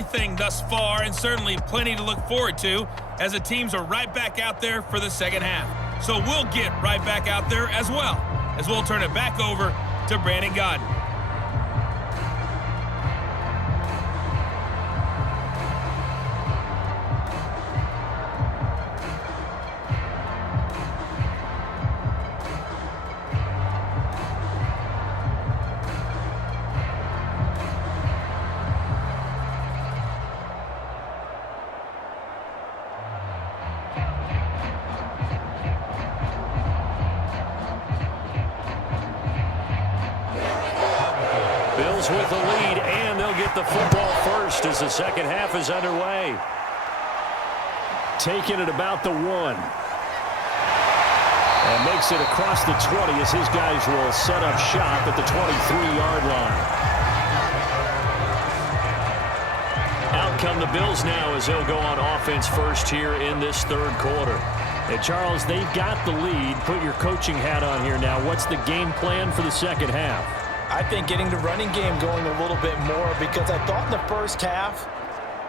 everything thus far, and certainly plenty to look forward to as the teams are right back out there for the second half. So we'll get right back out there as well, as we'll turn it back over to Brandon Godden. With the lead, and they'll get the football first as the second half is underway. Taking it about the 1. And makes it across the 20 as his guys will set up shop at the 23-yard line. Out come the Bills now as they'll go on offense first here in this third quarter. And Charles, they've got the lead. Put your coaching hat on here now. What's the game plan for the second half? I think getting the running game going a little bit more, because I thought in the first half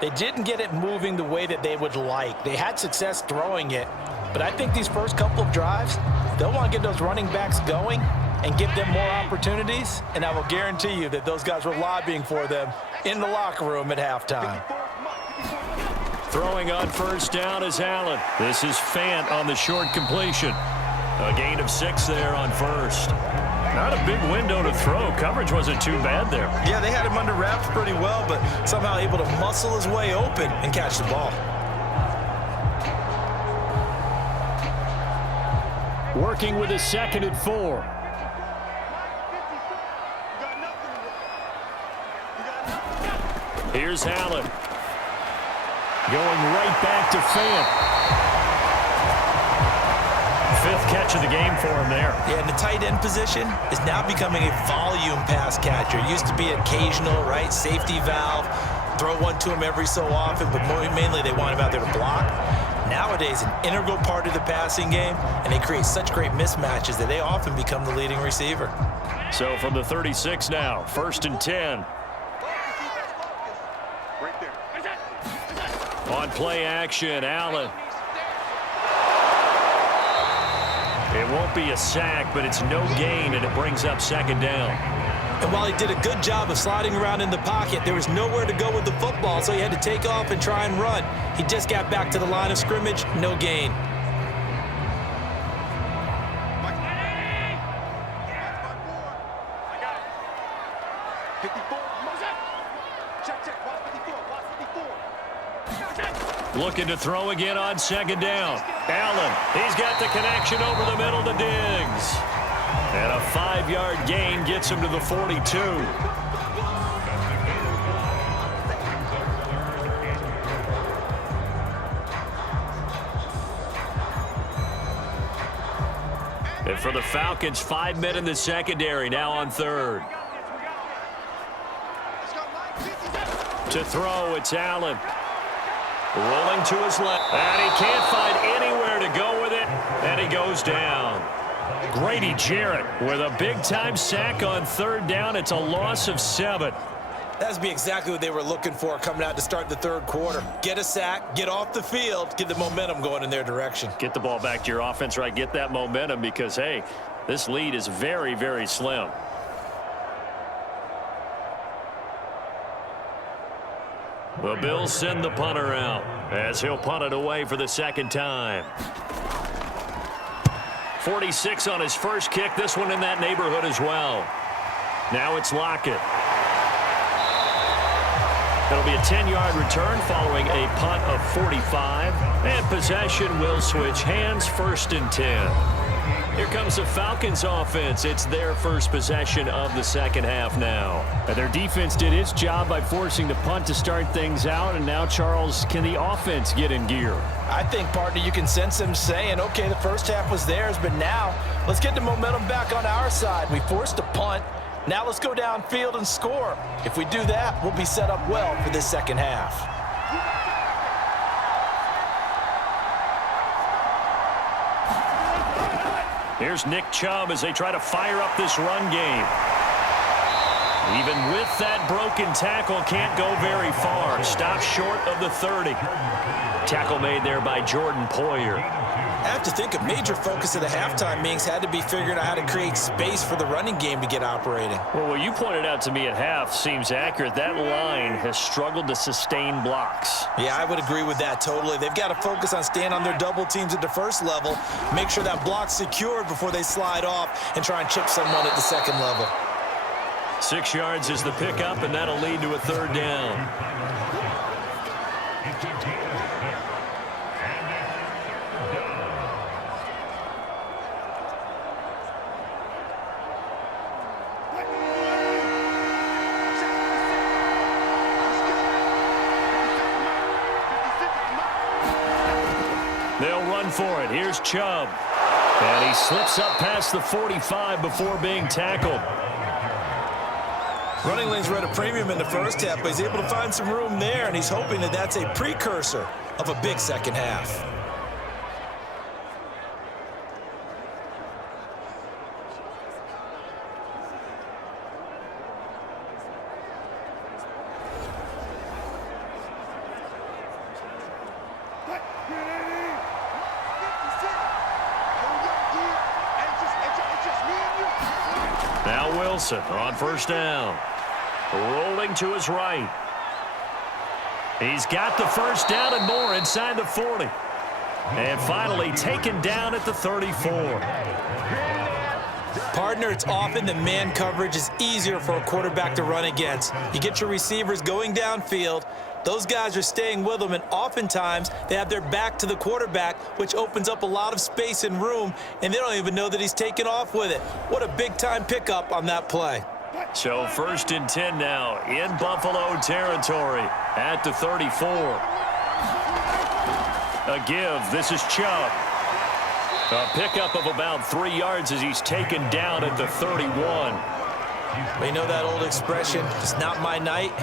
they didn't get it moving the way that they would like. They had success throwing it, but I think these first couple of drives, they'll want to get those running backs going and give them more opportunities, and I will guarantee you that those guys were lobbying for them in the locker room at halftime. Throwing on first down is Allen. This is Fant on the short completion. A gain of 6 there on first. Not a big window to throw. Coverage wasn't too bad there. Yeah, they had him under wraps pretty well, but somehow able to muscle his way open and catch the ball. Working with a 2nd and 4. Here's Allen. Going right back to Fant. 5th catch of the game for him there. Yeah, and the tight end position is now becoming a volume pass catcher. It used to be occasional, right? Safety valve. Throw one to him every so often, but mainly they want him out there to block. Nowadays, an integral part of the passing game, and they create such great mismatches that they often become the leading receiver. So from the 36 now, 1st and 10. On play action, Allen. It won't be a sack, but it's no gain, and it brings up 2nd down. And while he did a good job of sliding around in the pocket, there was nowhere to go with the football, so he had to take off and try and run. He just got back to the line of scrimmage, no gain. Looking to throw again on 2nd down. Allen, he's got the connection over the middle to Diggs. And a 5-yard gain gets him to the 42. And for the Falcons, 5 men in the secondary, now on 3rd. To throw, it's Allen. Rolling to his left, and he can't find anywhere to go with it, and he goes down. Grady Jarrett with a big-time sack on 3rd down. It's a loss of 7. That would be exactly what they were looking for coming out to start the third quarter. Get a sack, get off the field, get the momentum going in their direction. Get the ball back to your offense, right? Get that momentum because, hey, this lead is very, very slim. The Bills send the punter out as he'll punt it away for the 2nd time. 46 on his first kick. This one in that neighborhood as well. Now it's Lockett. It'll be a 10-yard return following a punt of 45. And possession will switch hands, 1st and 10. Here comes the Falcons offense. It's their first possession of the second half now. And their defense did its job by forcing the punt to start things out. And now, Charles, can the offense get in gear? I think, partner, you can sense them saying, okay, the first half was theirs, but now let's get the momentum back on our side. We forced a punt. Now let's go downfield and score. If we do that, we'll be set up well for this second half. Here's Nick Chubb as they try to fire up this run game. Even with that broken tackle, can't go very far. Stops short of the 30. Tackle made there by Jordan Poyer. I have to think a major focus of the halftime meetings had to be figuring out how to create space for the running game to get operating. Well, what you pointed out to me at half seems accurate. That line has struggled to sustain blocks. Yeah, I would agree with that totally. They've got to focus on staying on their double teams at the first level, make sure that block's secured before they slide off and try and chip someone at the second level. 6 yards is the pickup, and that'll lead to a third down. They'll run for it. Here's Chubb. And he slips up past the 45 before being tackled. Running lanes were at a premium in the first half, but he's able to find some room there, and he's hoping that that's a precursor of a big second half. Now Wilson on first down. Rolling to his right. He's got the first down and more inside the 40. And finally taken down at the 34. Partner, it's often that man coverage is easier for a quarterback to run against. You get your receivers going downfield. Those guys are staying with them, and oftentimes they have their back to the quarterback, which opens up a lot of space and room, and they don't even know that he's taken off with it. What a big-time pickup on that play. So 1st and 10 now in Buffalo territory at the 34. A give. This is Chubb. A pickup of about 3 yards as he's taken down at the 31. Well, you know that old expression, it's not my night.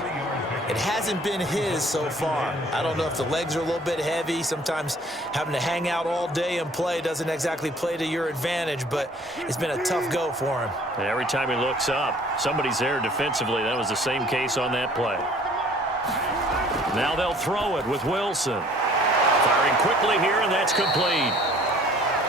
It hasn't been his so far. I don't know if the legs are a little bit heavy. Sometimes having to hang out all day and play doesn't exactly play to your advantage, but it's been a tough go for him. And every time he looks up, somebody's there defensively. That was the same case on that play. Now they'll throw it with Wilson. Firing quickly here, and that's complete.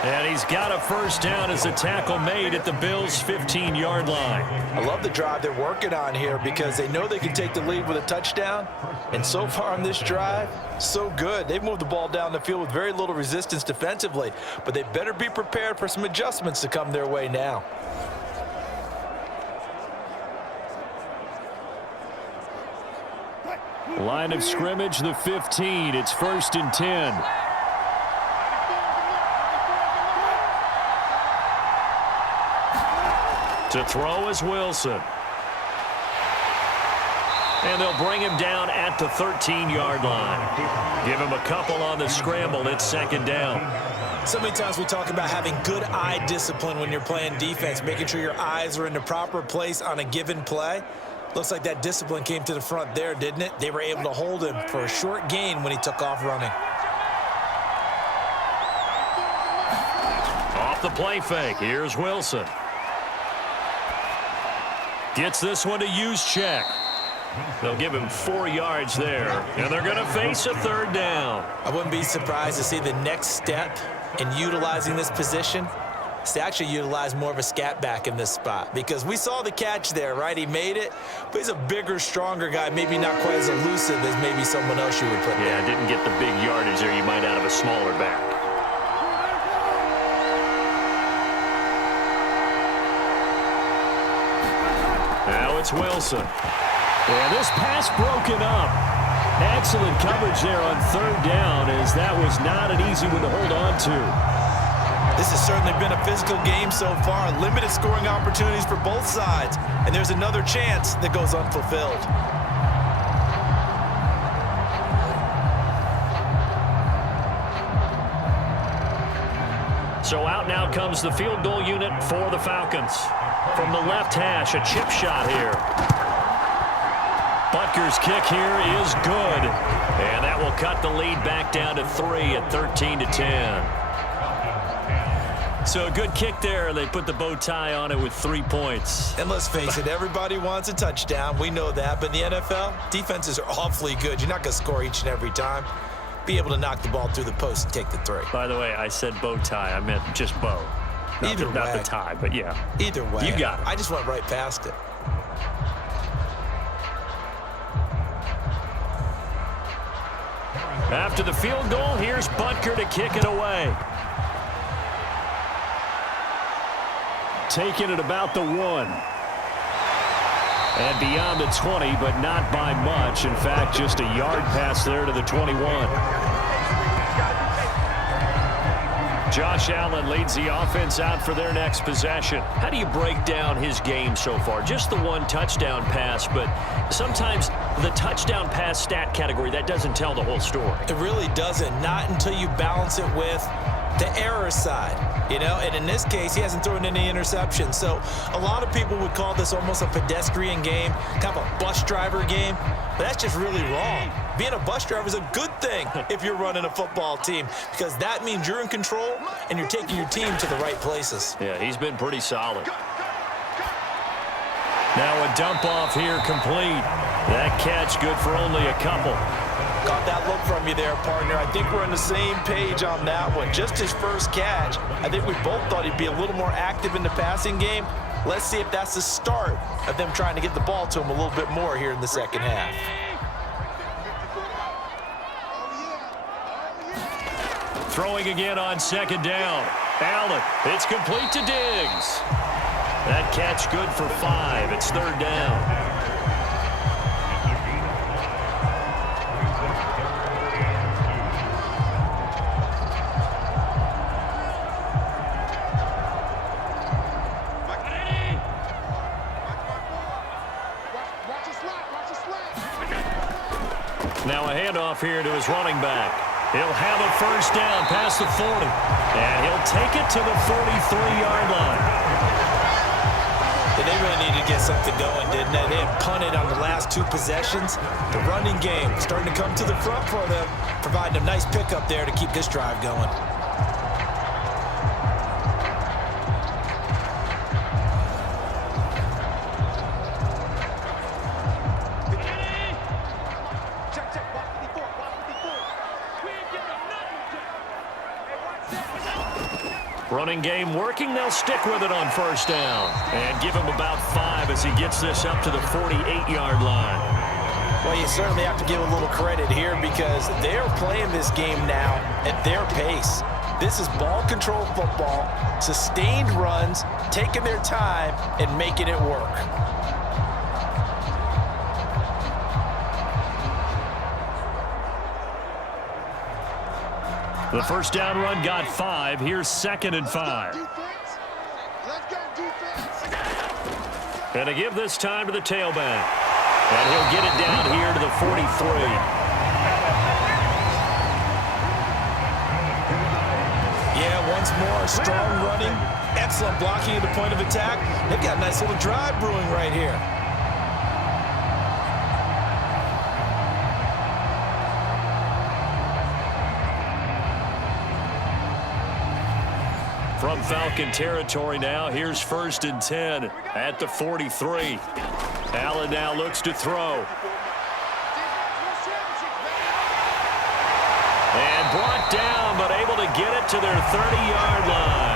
And he's got a first down as the tackle made at the Bills' 15-yard line. I love the drive they're working on here because they know they can take the lead with a touchdown. And so far on this drive, so good. They've moved the ball down the field with very little resistance defensively. But they better be prepared for some adjustments to come their way now. Line of scrimmage, the 15. It's 1st and 10. To throw is Wilson. And they'll bring him down at the 13-yard line. Give him a couple on the scramble. It's 2nd down. So many times we talk about having good eye discipline when you're playing defense, making sure your eyes are in the proper place on a given play. Looks like that discipline came to the front there, didn't it? They were able to hold him for a short gain when he took off running. Off the play fake. Here's Wilson. Gets this one to Juszczyk. They'll give him 4 yards there, and they're going to face a 3rd down. I wouldn't be surprised to see the next step in utilizing this position is to actually utilize more of a scat back in this spot, because we saw the catch there, right? He made it, but he's a bigger, stronger guy, maybe not quite as elusive as maybe someone else you would put there. Yeah, didn't get the big yardage there you might out of a smaller back. Now it's Wilson. Yeah, this pass broken up. Excellent coverage there on 3rd down, as that was not an easy one to hold on to. This has certainly been a physical game so far. Limited scoring opportunities for both sides. And there's another chance that goes unfulfilled. So out now comes the field goal unit for the Falcons. From the left hash, a chip shot here. Butker's kick here is good. And that will cut the lead back down to 3 at 13-10. So a good kick there. They put the bow tie on it with 3 points. And let's face it, everybody wants a touchdown. We know that. But in the NFL, defenses are awfully good. You're not going to score each and every time. Be able to knock the ball through the post and take the 3. By the way, I said bow tie. I meant just bow. Not the tie, but yeah. Either way. You got it. I just went right past it. After the field goal, here's Butker to kick it away. Taking it about the 1. And beyond the 20, but not by much. In fact, just a yard pass there to the 21. Josh Allen leads the offense out for their next possession. How do you break down his game so far? Just the 1 touchdown pass, but sometimes the touchdown pass stat category, that doesn't tell the whole story. It really doesn't. Not until you balance it with the error side, and in this case, he hasn't thrown any interceptions. So a lot of people would call this almost a pedestrian game, kind of a bus driver game, but that's just really wrong. Being a bus driver is a good thing if you're running a football team, because that means you're in control and you're taking your team to the right places. Yeah, he's been pretty solid. Now a dump off here complete. That catch good for only a couple. Got that look from you there, partner. I think we're on the same page on that one. Just his first catch. I think we both thought he'd be a little more active in the passing game. Let's see if that's the start of them trying to get the ball to him a little bit more here in the second half. Throwing again on second down. Allen, it's complete to Diggs. That catch good for 5. It's 3rd down. Now a handoff here to his running back. He'll have a first down past the 40. And he'll take it to the 43-yard line. Yeah, they really needed to get something going, didn't they? They had punted on the last 2 possessions. The running game starting to come to the front for them, providing a nice pickup there to keep this drive going. Running game working. They'll stick with it on first down. And give him about 5 as he gets this up to the 48-yard line. Well, you certainly have to give a little credit here because they're playing this game now at their pace. This is ball control football, sustained runs, taking their time, and making it work. The first down run got 5. Here's 2nd and 5. And to give this time to the tailback. And he'll get it down here to the 43. Yeah, once more, strong running, excellent blocking at the point of attack. They've got a nice little drive brewing right here. From Falcon territory now, here's 1st and 10 at the 43. Allen now looks to throw. And brought down, but able to get it to their 30-yard line.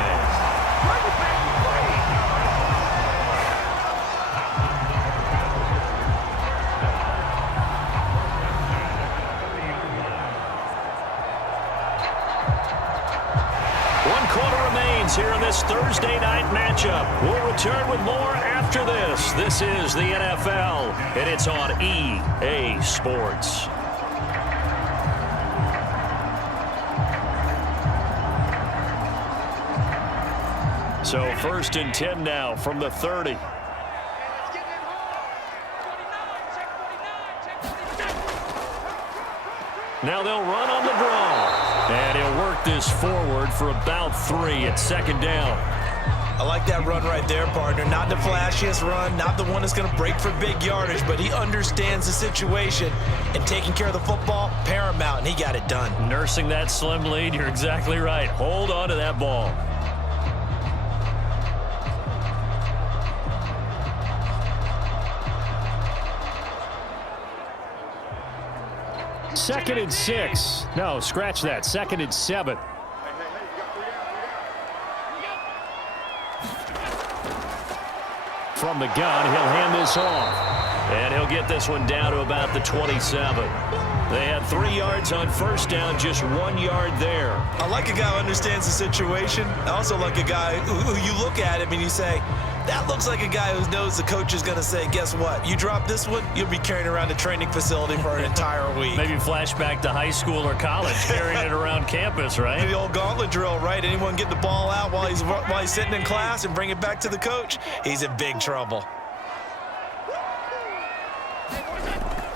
Here in this Thursday night matchup. We'll return with more after this. This is the NFL, and it's on EA Sports. So 1st and 10 now from the 30. Now they'll run on the draw. And he'll work this forward for about 3 at 2nd down. I like that run right there, partner. Not the flashiest run, not the one that's going to break for big yardage, but he understands the situation, and taking care of the football, paramount, and he got it done. Nursing that slim lead, you're exactly right. Hold on to that ball. 2nd and 6. No, scratch that. 2nd and 7. From the gun, he'll hand this off. And he'll get this one down to about the 27. They had 3 yards on first down, just 1 yard there. I like a guy who understands the situation. I also like a guy who you look at him and you say, that looks like a guy who knows the coach is going to say, guess what? You drop this one, you'll be carrying around the training facility for an entire week. Maybe flashback to high school or college, carrying it around campus, right? The old gauntlet drill, right? Anyone get the ball out while he's sitting in class and bring it back to the coach, he's in big trouble.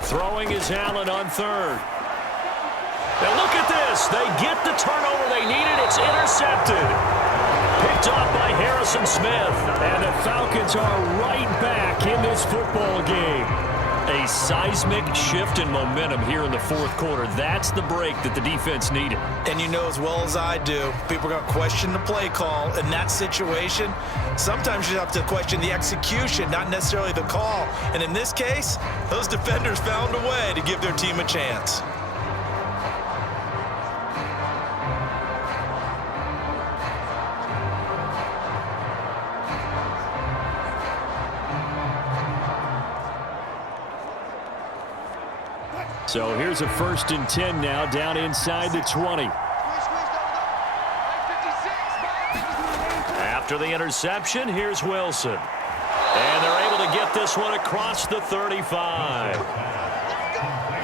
Throwing is Allen on 3rd. Now look at this. They get the turnover they needed. It's intercepted. Picked off by Harrison Smith. And the Falcons are right back in this football game. A seismic shift in momentum here in the 4th quarter. That's the break that the defense needed. And you know as well as I do, people are going to question the play call in that situation. Sometimes you have to question the execution, not necessarily the call. And in this case, those defenders found a way to give their team a chance. So here's a 1st and 10 now, down inside the 20. After the interception, here's Wilson. And they're able to get this one across the 35.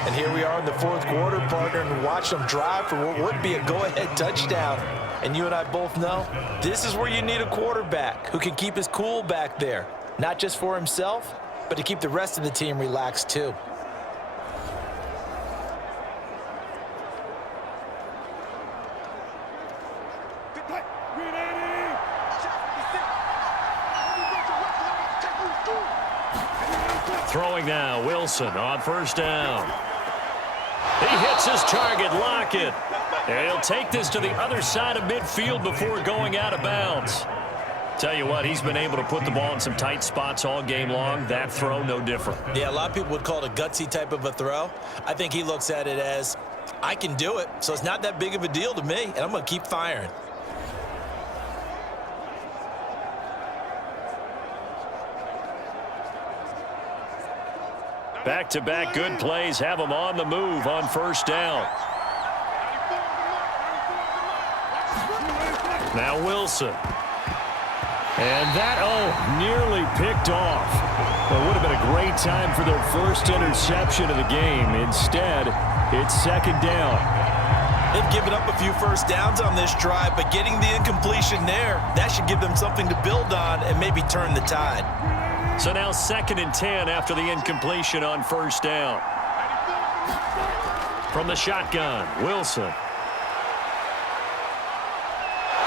And here we are in the 4th quarter, partner, and watch them drive for what would be a go-ahead touchdown. And you and I both know this is where you need a quarterback who can keep his cool back there, not just for himself, but to keep the rest of the team relaxed too. Throwing now, Wilson on 1st down. He hits his target, Lockett. And he'll take this to the other side of midfield before going out of bounds. Tell you what, he's been able to put the ball in some tight spots all game long. That throw, no different. Yeah, a lot of people would call it a gutsy type of a throw. I think he looks at it as, I can do it, so it's not that big of a deal to me, and I'm going to keep firing. Back-to-back good plays have him on the move on 1st down. Now Wilson. And that, nearly picked off. Well, it would have been a great time for their 1st interception of the game. Instead, it's 2nd down. They've given up a few 1st downs on this drive, but getting the incompletion there, that should give them something to build on and maybe turn the tide. So now 2nd and 10 after the incompletion on 1st down. From the shotgun, Wilson.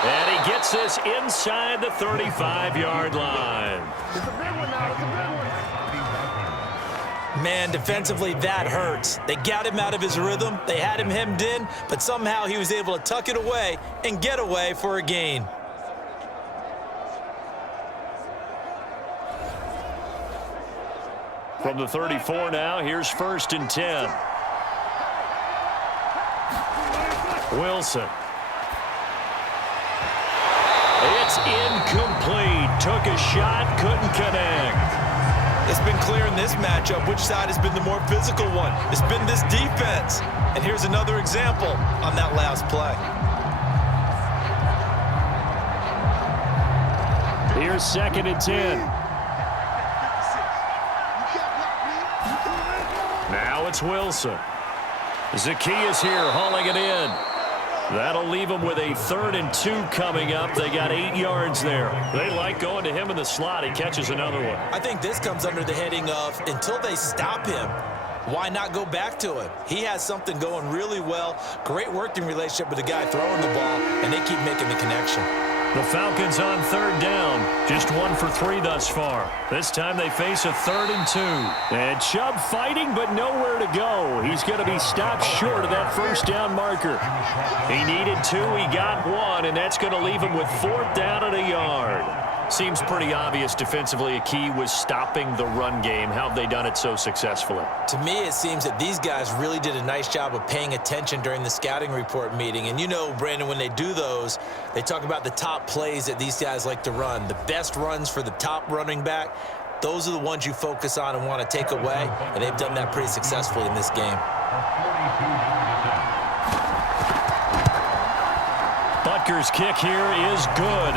And he gets this inside the 35-yard line. Man, defensively, that hurts. They got him out of his rhythm. They had him hemmed in, but somehow he was able to tuck it away and get away for a gain. From the 34 now, here's 1st and 10. Wilson. It's incomplete. Took a shot, couldn't connect. It's been clear in this matchup which side has been the more physical one. It's been this defense. And here's another example on that last play. Here's 2nd and 10. Now it's Wilson. Zacchaeus here hauling it in. That'll leave them with a 3rd and 2 coming up. They got 8 yards there. They like going to him in the slot. He catches another one. I think this comes under the heading of until they stop him, why not go back to him? He has something going really well. Great working relationship with the guy throwing the ball, and they keep making the connection. The Falcons on 3rd down. Just 1 for 3 thus far. This time they face a 3rd and 2. And Chubb fighting, but nowhere to go. He's going to be stopped short of that 1st down marker. He needed 2. He got 1, and that's going to leave him with 4th down and a yard. Seems pretty obvious defensively a key was stopping the run game. How have they done it so successfully? To me, it seems that these guys really did a nice job of paying attention during the scouting report meeting. And you know, Brandon, when they do those, they talk about the top plays that these guys like to run. The best runs for the top running back, those are the ones you focus on and want to take away. And they've done that pretty successfully in this game. Butker's kick here is good.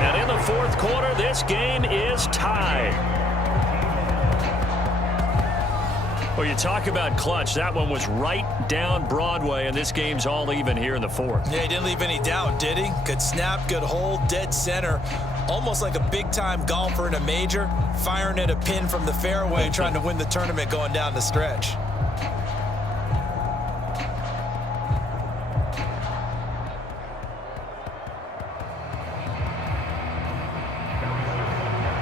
And in the fourth quarter, this game is tied. Well, you talk about clutch. That one was right down Broadway, and this game's all even here in the fourth. Yeah, he didn't leave any doubt, did he? Good snap, good hold, dead center. Almost like a big-time golfer in a major, firing at a pin from the fairway, trying to win the tournament going down the stretch.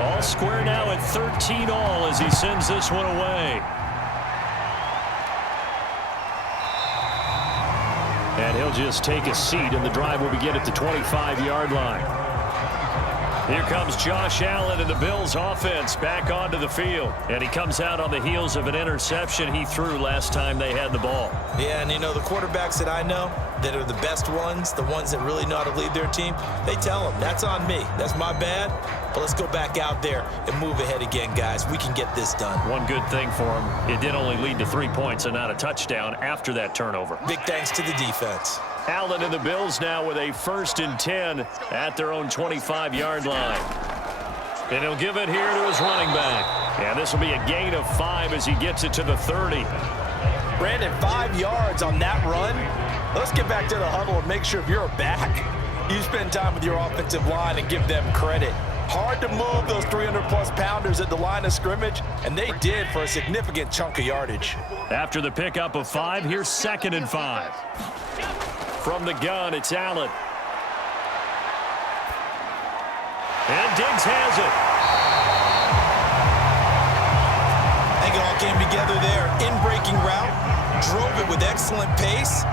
All square now at 13 all as he sends this one away. And he'll just take a seat, and the drive will begin at the 25-yard line. Here comes Josh Allen and the Bills offense back onto the field. And he comes out on the heels of an interception he threw last time they had the ball. Yeah, and you know, the quarterbacks that I know that are the best ones, the ones that really know how to lead their team, they tell them, that's on me. That's my bad. But let's go back out there and move ahead again, guys. We can get this done. One good thing for him, it did only lead to 3 points and not a touchdown after that turnover. Big thanks to the defense. Allen and the Bills now with a 1st and 10 at their own 25-yard line. And he'll give it here to his running back. And this will be a gain of 5 as he gets it to the 30. Brandon, 5 yards on that run. Let's get back to the huddle and make sure if you're a back, you spend time with your offensive line and give them credit. Hard to move those 300-plus pounders at the line of scrimmage, and they did for a significant chunk of yardage. After the pickup of 5, here's 2nd and 5. From the gun, it's Allen. And Diggs has it. I think it all came together there. In-breaking route, drove it with excellent pace.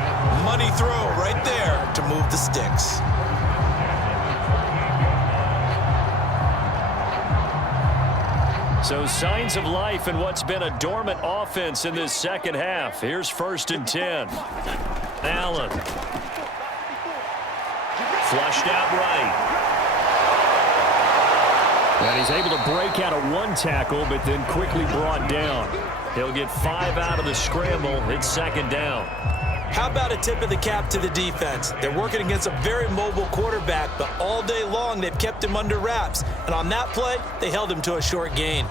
Money throw right there to move the sticks. So signs of life in what's been a dormant offense in this second half. Here's 1st and 10. Allen. Flushed out right. And he's able to break out of 1 tackle, but then quickly brought down. He'll get 5 out of the scramble. It's 2nd down. How about a tip of the cap to the defense? They're working against a very mobile quarterback, but all day long they've kept him under wraps. And on that play, they held him to a short gain.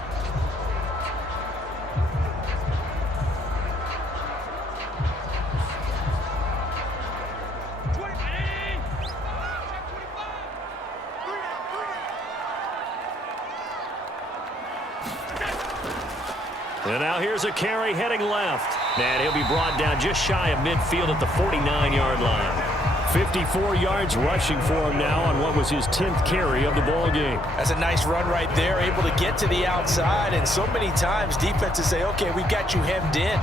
And now here's a carry heading left. And he'll be brought down just shy of midfield at the 49-yard line. 54 yards rushing for him now on what was his 10th carry of the ball game. That's a nice run right there, able to get to the outside. And so many times defenses say, okay, we've got you hemmed in.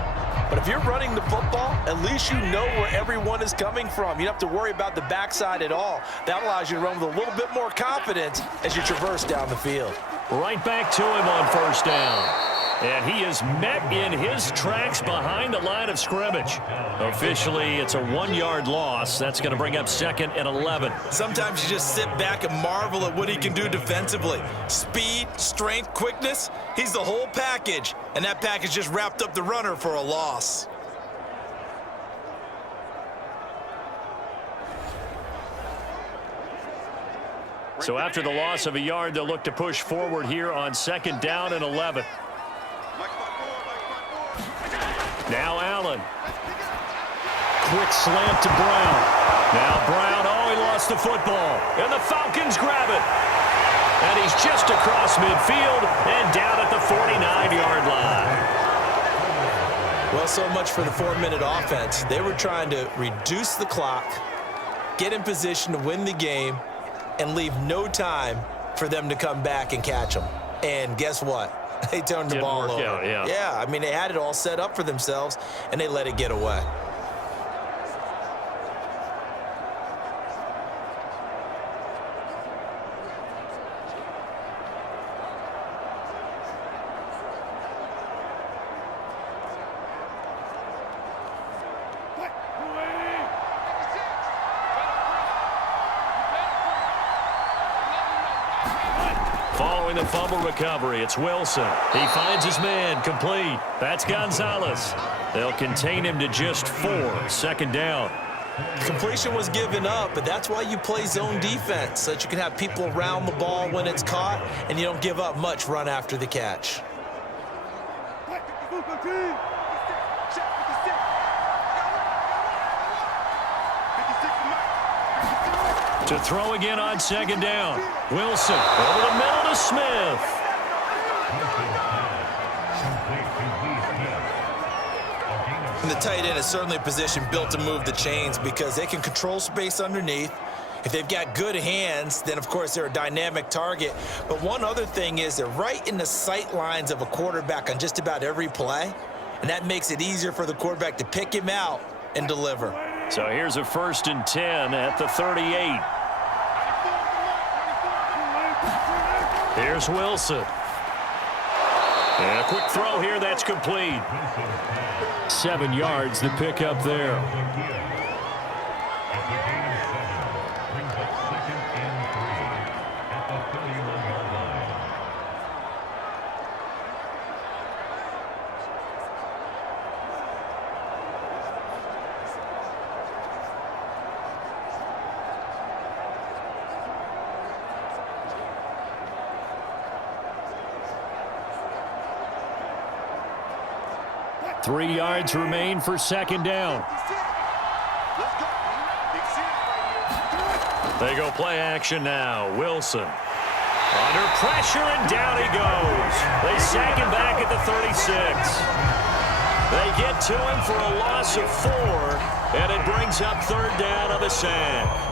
But if you're running the football, at least you know where everyone is coming from. You don't have to worry about the backside at all. That allows you to run with a little bit more confidence as you traverse down the field. Right back to him on 1st down. And he is met in his tracks behind the line of scrimmage. Officially, it's a 1-yard loss. That's going to bring up 2nd and 11. Sometimes you just sit back and marvel at what he can do defensively. Speed, strength, quickness, he's the whole package. And that package just wrapped up the runner for a loss. So after the loss of a yard, they'll look to push forward here on 2nd down and 11. Now Allen. Quick slant to Brown. Now Brown, oh, he lost the football. And the Falcons grab it. And he's just across midfield and down at the 49-yard line. Well, so much for the 4-minute offense. They were trying to reduce the clock, get in position to win the game, and leave no time for them to come back and catch them. And guess what? They turned the ball over. Yeah, I mean, they had it all set up for themselves, and they let it get away. throwing the fumble recovery. It's Wilson. He finds his man, complete. That's Gonzalez. They'll contain him to just 4, second down. Completion was given up, but that's why you play zone defense, so that you can have people around the ball when it's caught, and you don't give up much run after the catch. To throw again on second down. Wilson over the middle to Smith. And the tight end is certainly a position built to move the chains because they can control space underneath. If they've got good hands, then, of course, they're a dynamic target. But one other thing is they're right in the sight lines of a quarterback on just about every play, and that makes it easier for the quarterback to pick him out and deliver. So here's a 1st and 10 at the 38. Here's Wilson. And a quick throw here, that's complete. 7 yards, the pickup there. Three yards remain for second down. They go play action now. Wilson under pressure, and down he goes. They sack him back at the 36. They get to him for a loss of 4, and it brings up 3rd down on the sack.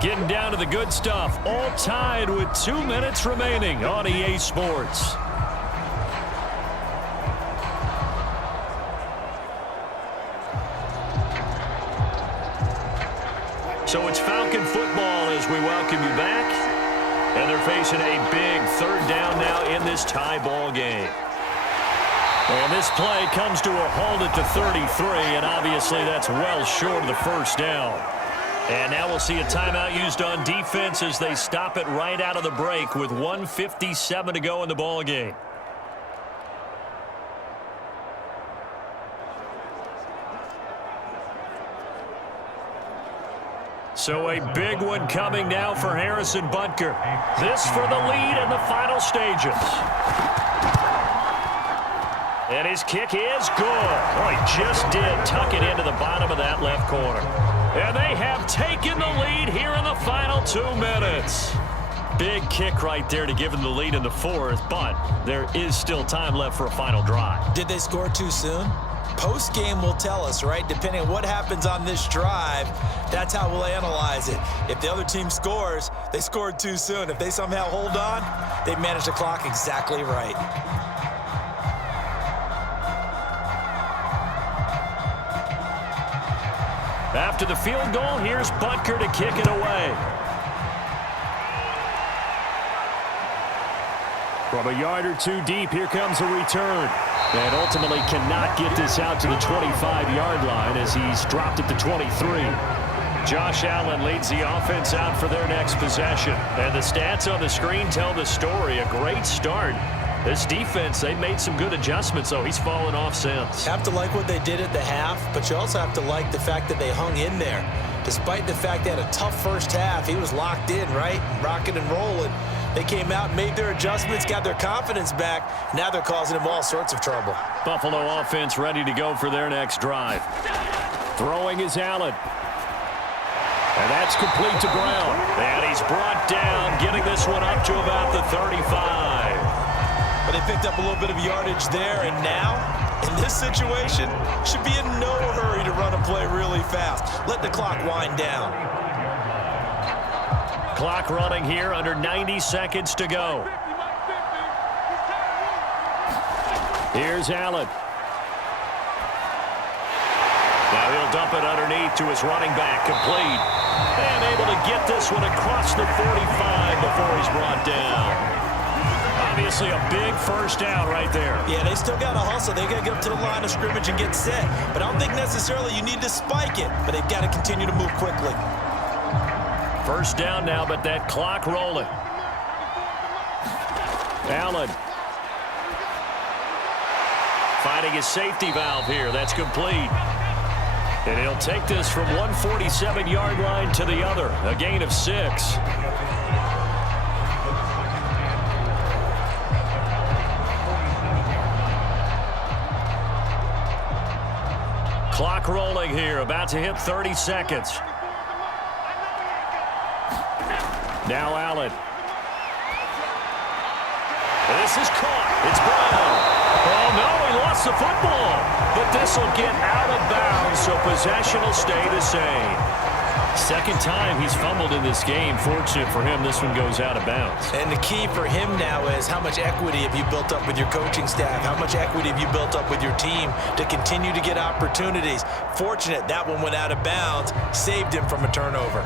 Getting down to the good stuff, all tied with 2 minutes remaining on EA Sports. So it's Falcon football as we welcome you back. And they're facing a big 3rd down now in this tie ball game. And this play comes to a halt at the 33, and obviously that's well short of the 1st down. And now we'll see a timeout used on defense as they stop it right out of the break with 1:57 to go in the ball game. So a big one coming now for Harrison Butker. This for the lead in the final stages. And his kick is good. Oh, he just did tuck it into the bottom of that left corner. And they have taken the lead here in the final 2 minutes. Big kick right there to give them the lead in the 4th, but there is still time left for a final drive. Did they score too soon? Post-game will tell us, right? Depending on what happens on this drive, that's how we'll analyze it. If the other team scores, they scored too soon. If they somehow hold on, they managed the clock exactly right. After the field goal, here's Butker to kick it away. From a yard or 2 deep, here comes a return. And ultimately cannot get this out to the 25-yard line as he's dropped at the 23. Josh Allen leads the offense out for their next possession. And the stats on the screen tell the story. A great start. This defense, they made some good adjustments, so he's fallen off since. You have to like what they did at the half, but you also have to like the fact that they hung in there. Despite the fact they had a tough first half, he was locked in, right? Rocking and rolling. They came out, made their adjustments, got their confidence back. Now they're causing him all sorts of trouble. Buffalo offense ready to go for their next drive. Throwing is Allen. And that's complete to Brown. And he's brought down, getting this one up to about the 35. But they picked up a little bit of yardage there, and now, in this situation, should be in no hurry to run a play really fast. Let the clock wind down. Clock running here, under 90 seconds to go. Here's Allen. Now he'll dump it underneath to his running back, complete. And able to get this one across the 45 before he's brought down. Obviously a big first down right there. Yeah, they still got to hustle. They got to get up to the line of scrimmage and get set. But I don't think necessarily you need to spike it, but they've got to continue to move quickly. First down now, but that clock rolling. Allen finding his safety valve here. That's complete. And he'll take this from 147-yard line to the other. A gain of 6. Clock rolling here, about to hit 30 seconds. Now Allen. This is caught. It's Brown. Oh, no, he lost the football. But this will get out of bounds, so possession will stay the same. Second time he's fumbled in this game. Fortunate for him, this one goes out of bounds. And the key for him now is how much equity have you built up with your coaching staff? How much equity have you built up with your team to continue to get opportunities? Fortunate that one went out of bounds, saved him from a turnover.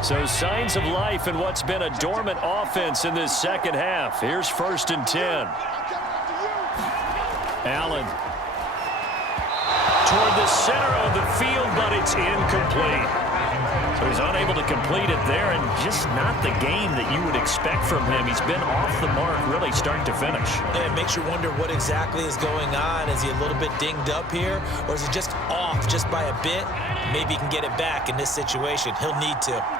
So signs of life in what's been a dormant offense in this second half. Here's 1st and 10. Allen toward the center of the field, but it's incomplete. So he's unable to complete it there, and just not the game that you would expect from him. He's been off the mark really start to finish. Yeah, it makes you wonder what exactly is going on. Is he a little bit dinged up here, or is he just off just by a bit? Maybe he can get it back in this situation. He'll need to.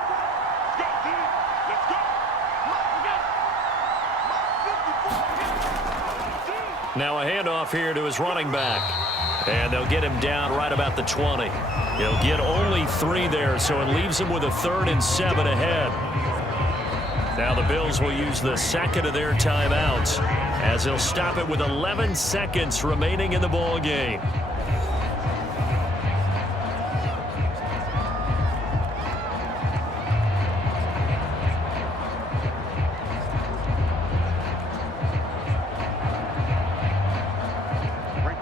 Now a handoff here to his running back. And they'll get him down right about the 20. He'll get only 3 there, so it leaves him with a 3rd and 7 ahead. Now the Bills will use the second of their timeouts as they'll stop it with 11 seconds remaining in the ball game.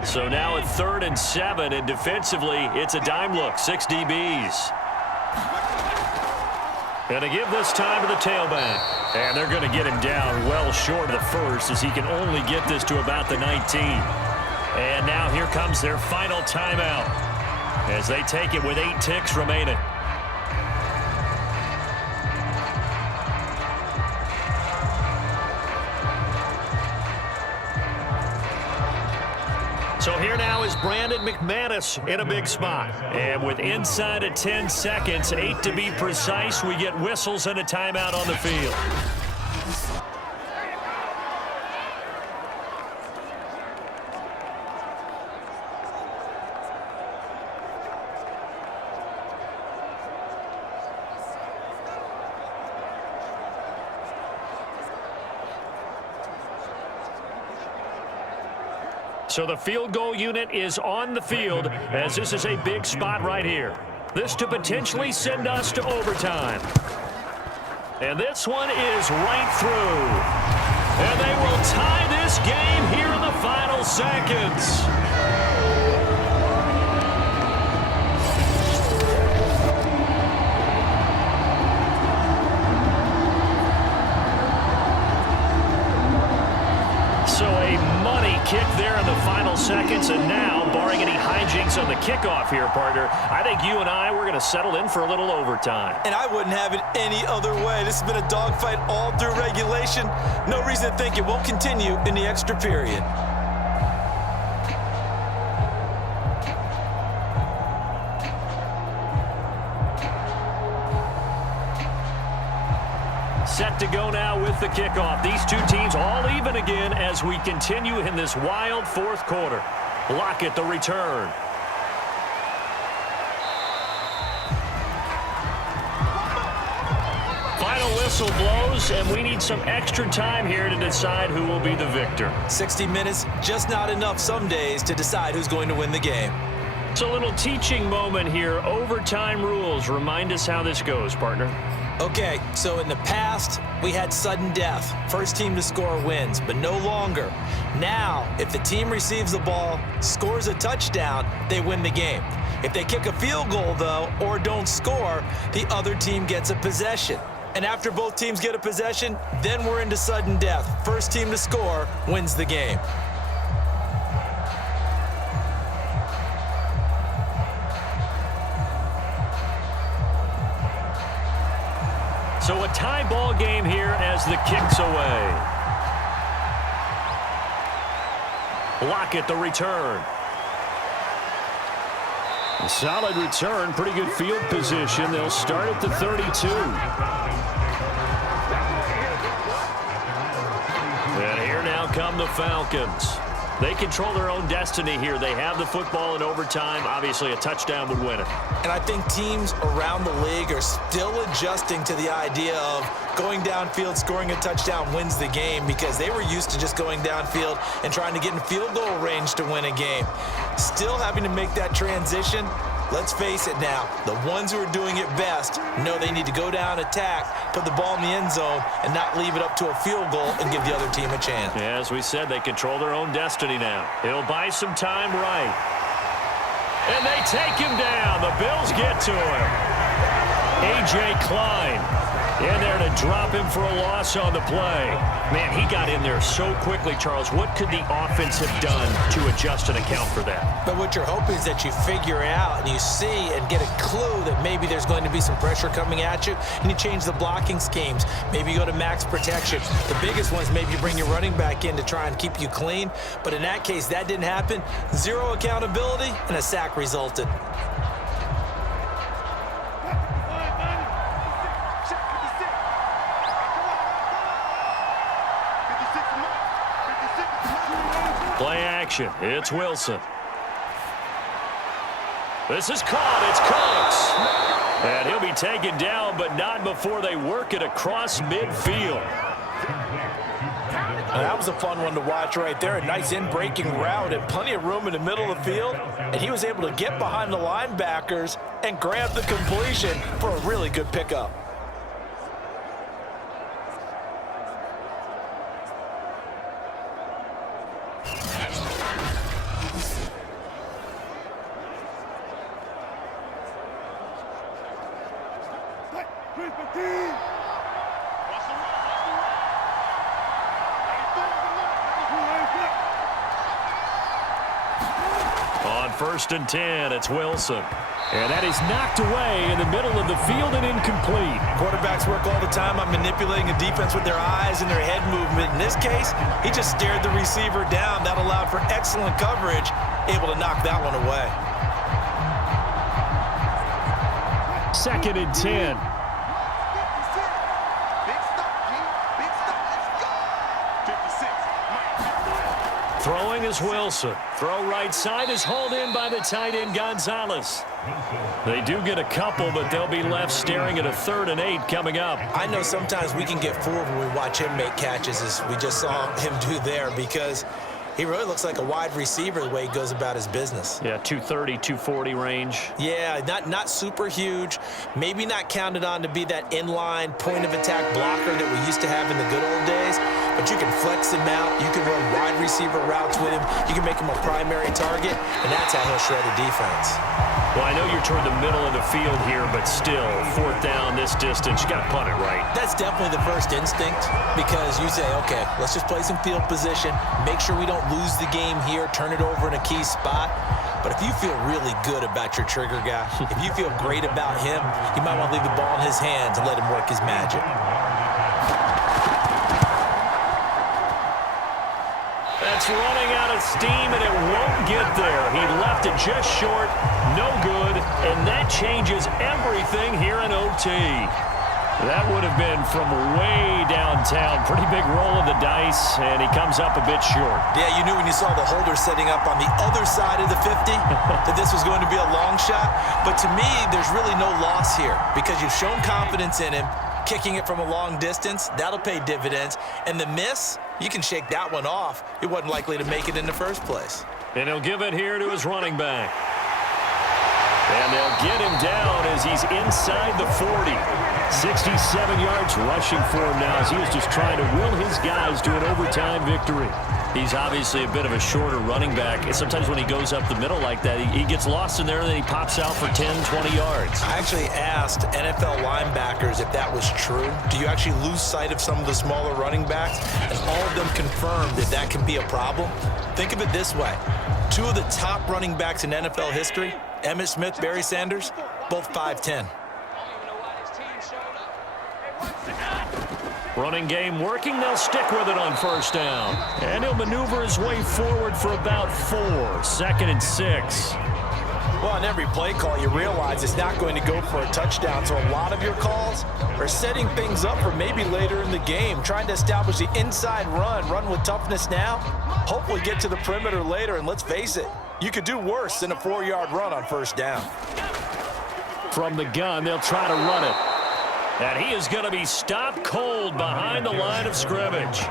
So now at 3rd and 7, and defensively, it's a dime look, 6 DBs. Going to give this time to the tailback. And they're going to get him down well short of the first as he can only get this to about the 19. And now here comes their final timeout as they take it with 8 ticks remaining. So here now is Brandon McManus in a big spot. And with inside of 10 seconds, 8 to be precise, we get whistles and a timeout on the field. So the field goal unit is on the field as this is a big spot right here. This to potentially send us to overtime. And this one is right through. And they will tie this game here in the final seconds. So a money kick there in the final seconds, and now, barring any hijinks on the kickoff here, partner, I think you and I, we're going to settle in for a little overtime. And I wouldn't have it any other way. This has been a dogfight all through regulation. No reason to think it won't continue in the extra period. Set to go now with the kickoff. These two teams all even again as we continue in this wild fourth quarter. Lockett the return. Final whistle blows, and we need some extra time here to decide who will be the victor. 60 minutes, just not enough some days to decide who's going to win the game. It's a little teaching moment here. Overtime rules. Remind us how this goes, partner. Okay, so in the past, we had sudden death. First team to score wins, but no longer. Now, if the team receives the ball, scores a touchdown, they win the game. If they kick a field goal, though, or don't score, the other team gets a possession. And after both teams get a possession, then we're into sudden death. First team to score wins the game. So a tie ball game here as the kick's away. Lockett the return. A solid return, pretty good field position. They'll start at the 32. And here now come the Falcons. They control their own destiny here. They have the football in overtime. Obviously, a touchdown would win it. And I think teams around the league are still adjusting to the idea of going downfield, scoring a touchdown wins the game, because they were used to just going downfield and trying to get in field goal range to win a game. Still having to make that transition. Let's face it now, the ones who are doing it best know they need to go down, attack, put the ball in the end zone, and not leave it up to a field goal and give the other team a chance. Yeah, as we said, they control their own destiny now. He'll buy some time right. And they take him down. The Bills get to him. A.J. Klein in there to drop him for a loss on the play. Man, he got in there so quickly, Charles. What could the offense have done to adjust and account for that? But what you're hoping is that you figure out and you see and get a clue that maybe there's going to be some pressure coming at you, and you change the blocking schemes. Maybe you go to max protection. The biggest one is maybe you bring your running back in to try and keep you clean. But in that case, that didn't happen. Zero accountability, and a sack resulted. Play action. It's Wilson. This is caught. It's Cooks. And he'll be taken down, but not before they work it across midfield. That was a fun one to watch right there. A nice in-breaking route and plenty of room in the middle of the field. And he was able to get behind the linebackers and grab the completion for a really good pickup. On 1st and 10, it's Wilson. And that is knocked away in the middle of the field and incomplete. Quarterbacks work all the time on manipulating a defense with their eyes and their head movement. In this case, he just stared the receiver down. That allowed for excellent coverage, able to knock that one away. 2nd and 10. Throwing is Wilson. Throw right side is hauled in by the tight end Gonzalez. They do get a couple, but they'll be left staring at a 3rd and 8 coming up. I know sometimes we can get fooled when we watch him make catches, as we just saw him do there, because he really looks like a wide receiver the way he goes about his business. Yeah, 230, 240 range. Yeah, not super huge. Maybe not counted on to be that inline point-of-attack blocker that we used to have in the good old days. But you can flex him out. You can run wide receiver routes with him. You can make him a primary target, and that's how he'll shred a defense. Well, I know you're toward the middle of the field here, but still, 4th down this distance, you got to punt it right. That's definitely the first instinct, because you say, okay, let's just play some field position, make sure we don't lose the game here, turn it over in a key spot. But if you feel really good about your trigger guy, if you feel great about him, you might want to leave the ball in his hands and let him work his magic. That's running out of steam, and it won't get there. He left it just short, no good, and that changes everything here in OT. That would have been from way downtown. Pretty big roll of the dice, and he comes up a bit short. Yeah, you knew when you saw the holder setting up on the other side of the 50 that this was going to be a long shot. But to me, there's really no loss here because you've shown confidence in him. Kicking it from a long distance, that'll pay dividends. And the miss, you can shake that one off. He wasn't likely to make it in the first place. And he'll give it here to his running back. And they'll get him down as he's inside the 40. 67 yards rushing for him now as he was just trying to will his guys to an overtime victory. He's obviously a bit of a shorter running back. And sometimes when he goes up the middle like that, he gets lost in there and then he pops out for 10, 20 yards. I actually asked NFL linebackers if that was true. Do you actually lose sight of some of the smaller running backs? And all of them confirmed that that can be a problem. Think of it this way. Two of the top running backs in NFL history, Emmitt Smith, Barry Sanders, both 5'10". Running game working. They'll stick with it on first down. And he'll maneuver his way forward for about 4. 2nd and 6. Well, on every play call, you realize it's not going to go for a touchdown. So a lot of your calls are setting things up for maybe later in the game, trying to establish the inside run with toughness now, hopefully get to the perimeter later. And let's face it, you could do worse than a 4-yard run on first down. From the gun, they'll try to run it. And he is going to be stopped cold behind the line of scrimmage.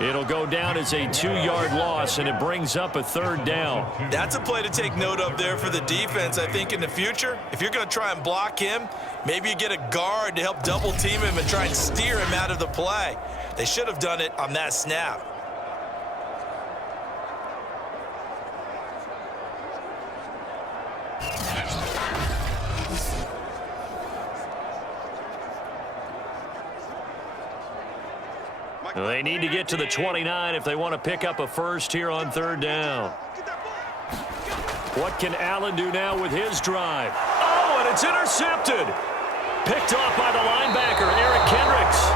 It'll go down as a 2-yard loss, and it brings up a 3rd down. That's a play to take note of there for the defense, I think, in the future. If you're going to try and block him, maybe you get a guard to help double-team him and try and steer him out of the play. They should have done it on that snap. They need to get to the 29 if they want to pick up a first here on 3rd down. What can Allen do now with his drive? Oh, and it's intercepted. Picked off by the linebacker, Eric Kendricks.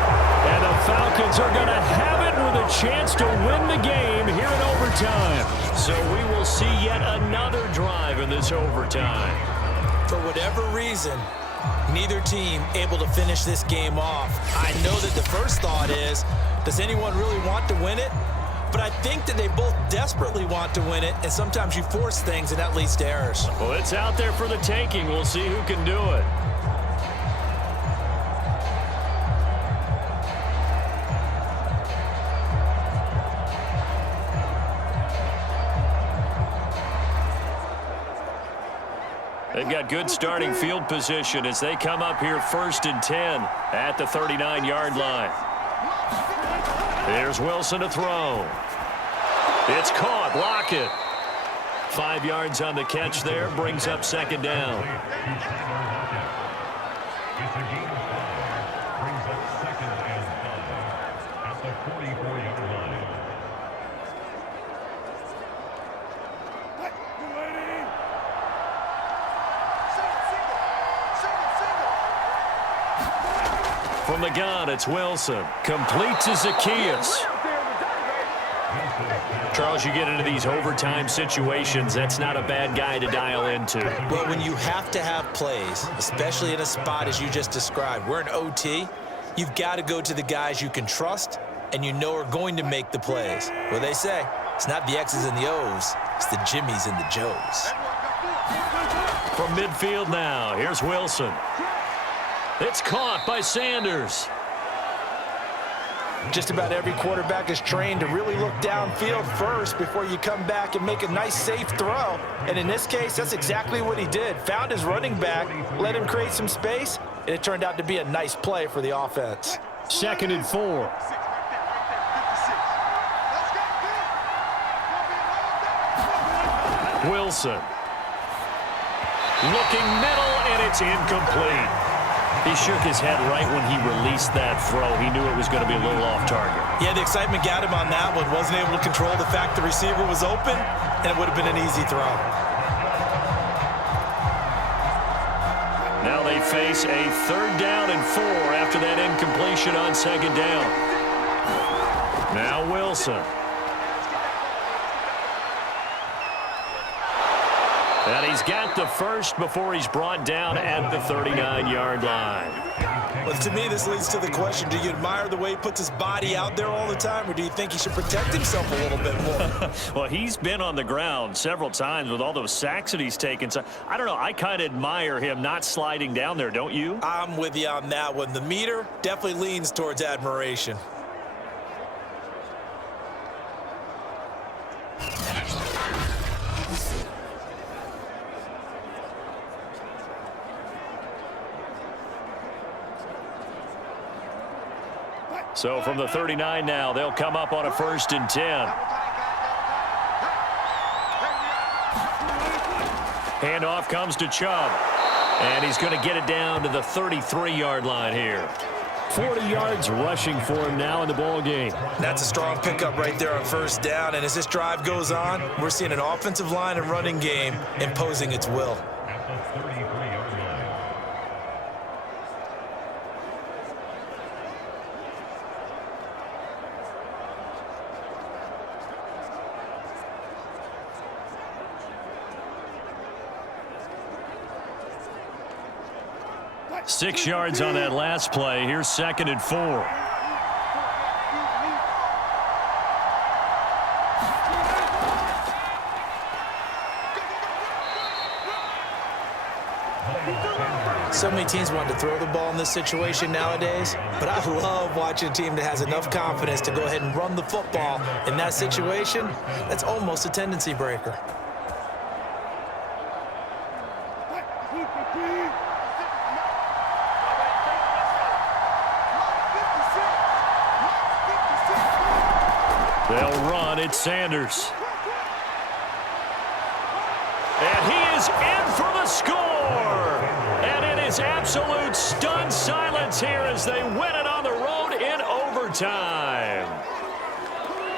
And the Falcons are going to have it with a chance to win the game here in overtime. So we will see yet another drive in this overtime. For whatever reason, neither team able to finish this game off. I know that the first thought is, does anyone really want to win it? But I think that they both desperately want to win it, and sometimes you force things, and that leads to errors. Well, it's out there for the taking. We'll see who can do it. They've got good starting field position as they come up here 1st and 10 at the 39-yard line. Here's Wilson to throw. It's caught. Lockett. 5 yards on the catch there. Brings up 2nd down. From the gun, it's Wilson. Completes to Zacchaeus. Charles, you get into these overtime situations, that's not a bad guy to dial into. Well, when you have to have plays, especially in a spot as you just described, we're in OT, you've got to go to the guys you can trust and you know are going to make the plays. Well, they say, it's not the X's and the O's, it's the Jimmies and the Joes. From midfield now, here's Wilson. It's caught by Sanders. Just about every quarterback is trained to really look downfield first before you come back and make a nice, safe throw. And in this case, that's exactly what he did. Found his running back, let him create some space, and it turned out to be a nice play for the offense. 2nd and 4. Wilson. Looking middle, and it's incomplete. He shook his head right when he released that throw. He knew it was going to be a little off target. Yeah, the excitement got him on that one. Wasn't able to control the fact the receiver was open, and it would have been an easy throw. Now they face a 3rd down and 4 after that incompletion on 2nd down. Now Wilson. And he's got the first before he's brought down at the 39-yard line. Well, to me, this leads to the question, do you admire the way he puts his body out there all the time, or do you think he should protect himself a little bit more? Well, he's been on the ground several times with all those sacks that he's taken. So, I don't know. I kind of admire him not sliding down there, don't you? I'm with you on that one. The meter definitely leans towards admiration. So from the 39 now, they'll come up on a 1st and 10. Handoff comes to Chubb. And he's going to get it down to the 33-yard line here. 40 yards rushing for him now in the ball game. That's a strong pickup right there on 1st down. And as this drive goes on, we're seeing an offensive line and running game imposing its will. 6 yards on that last play. Here's 2nd and 4. So many teams want to throw the ball in this situation nowadays, but I love watching a team that has enough confidence to go ahead and run the football in that situation. That's almost a tendency breaker. They'll run. It's Sanders. And he is in for the score. And it is absolute stunned silence here as they win it on the road in overtime.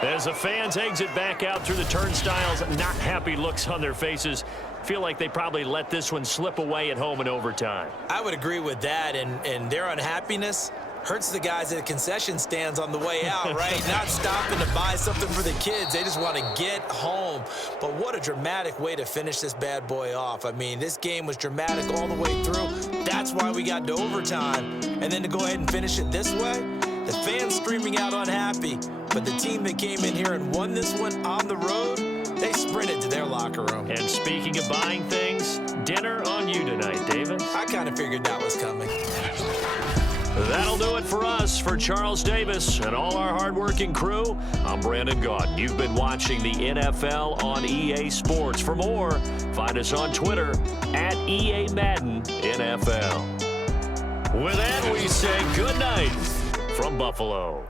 As the fans exit back out through the turnstiles, not happy looks on their faces. Feel like they probably let this one slip away at home in overtime. I would agree with that, and their unhappiness hurts the guys at the concession stands on the way out, right? Not stopping to buy something for the kids. They just want to get home. But what a dramatic way to finish this bad boy off. I mean, this game was dramatic all the way through. That's why we got to overtime. And then to go ahead and finish it this way, the fans screaming out unhappy. But the team that came in here and won this one on the road, they sprinted to their locker room. And speaking of buying things, dinner on you tonight, Davis. I kind of figured that was coming. That'll do it for us. For Charles Davis and all our hardworking crew, I'm Brandon Gaudin. You've been watching the NFL on EA Sports. For more, find us on Twitter at EA Madden NFL. With that, we say good night from Buffalo.